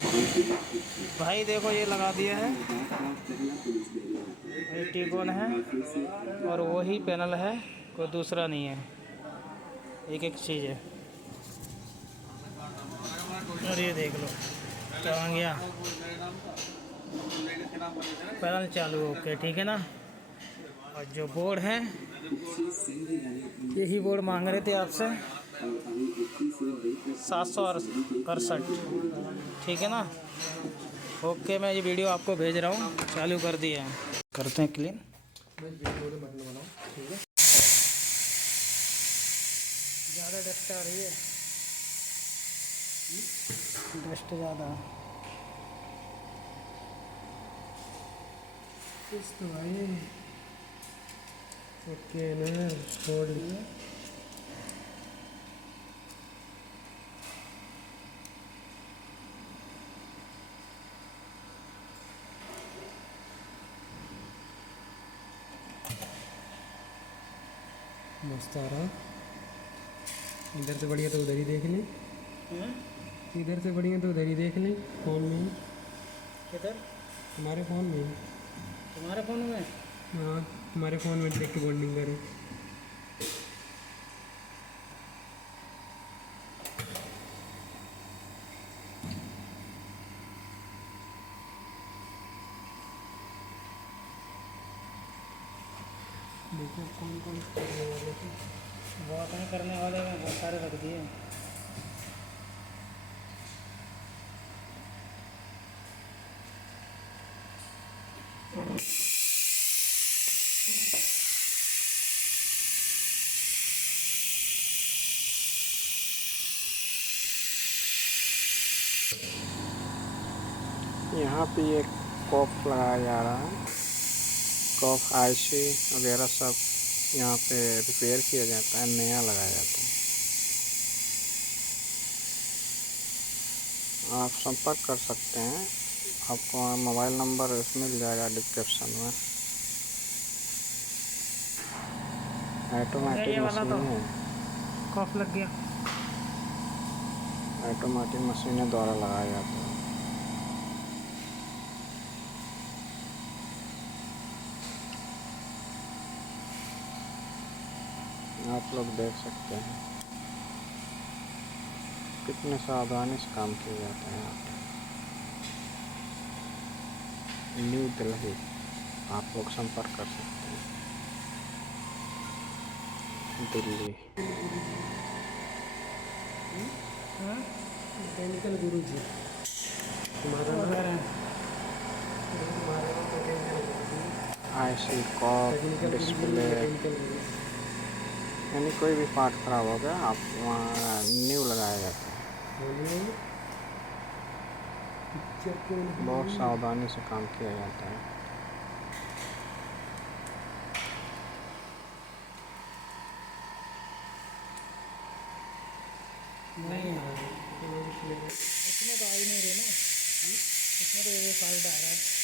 भाई देखो ये लगा दिया है, ये टी-कॉन है और वही पैनल है, कोई दूसरा नहीं है, एक एक चीज़ है। और ये देख लो क्या आ गया, पैनल चालू, ओके ठीक है ना। और जो बोर्ड है, यही बोर्ड मांग रहे थे आपसे, 768, ठीक है ना। ओके, मैं ये वीडियो आपको भेज रहा हूँ, चालू कर दिया है, करते हैं क्लीन। ज़्यादा डस्ट आ रही है, डस्ट ज़्यादा इस तो भाई। ओके ना, छोड़ दिए। मस्त आ रहा, इधर से बढ़िया तो उधर ही देख लें, इधर से बढ़िया तो उधर ही देख लें, फ़ोन में। किधर? तुम्हारे फ़ोन में। तुम्हारे फ़ोन में? हाँ, तुम्हारे फ़ोन में देख के बॉन्डिंग करें। देखो कौन कौन करने वाले थे, बहुत हैं करने वाले में, बहुत सारे रख दिए। यहाँ पे ये कॉफ लगाया जा रहा है, कॉफ आईसी वगैरह सब यहाँ पे रिपेयर किया जाता है, नया लगाया जाता है। आप संपर्क कर सकते हैं, आपको मोबाइल नंबर मिल जाएगा डिस्क्रिप्शन में। ऑटोमेटिक ये वाला तो मशीनें, कॉफ लग गया। ऑटोमेटिक मशीनें द्वारा लगाया जाता है। आप लोग देख सकते हैं कितने सावधानी से काम किया जाता है यहाँ पे। न्यू दिल्ली, आप लोग संपर्क कर सकते हैं, दिल्ली। मैकेनिकल गुरु जी तुम्हारा आईसी, कॉफ, डिस्प्ले, यानी कोई भी पार्ट खराब हो गया आप वहाँ न्यू लगाया जाता है। बहुत सावधानी से काम किया जाता है। नहीं इसमें तो आ ही नहीं रही ना, इसमें तो ये फाल्ट आ रहा है।